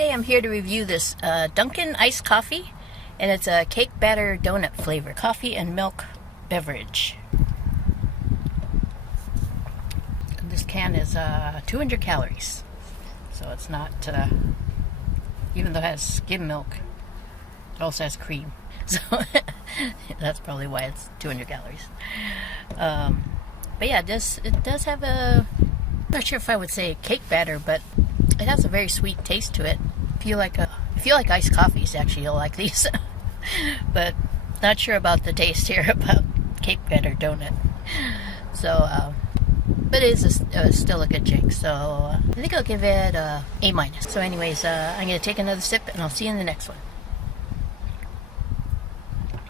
today I'm here to review this Dunkin iced coffee, and it's a cake batter donut flavor coffee and milk beverage. And this can is 200 calories, so it's not, even though it has skim milk, it also has cream, so that's probably why it's 200 calories. But yeah, it does have a, I'm not sure if I would say cake batter, but it has a very sweet taste to it. If you like iced coffees, actually you'll like these. But not sure about the taste here about cake batter donut. So, but it is still a good drink. So I think I'll give it a A-. So anyways, I'm gonna take another sip, and I'll see you in the next one.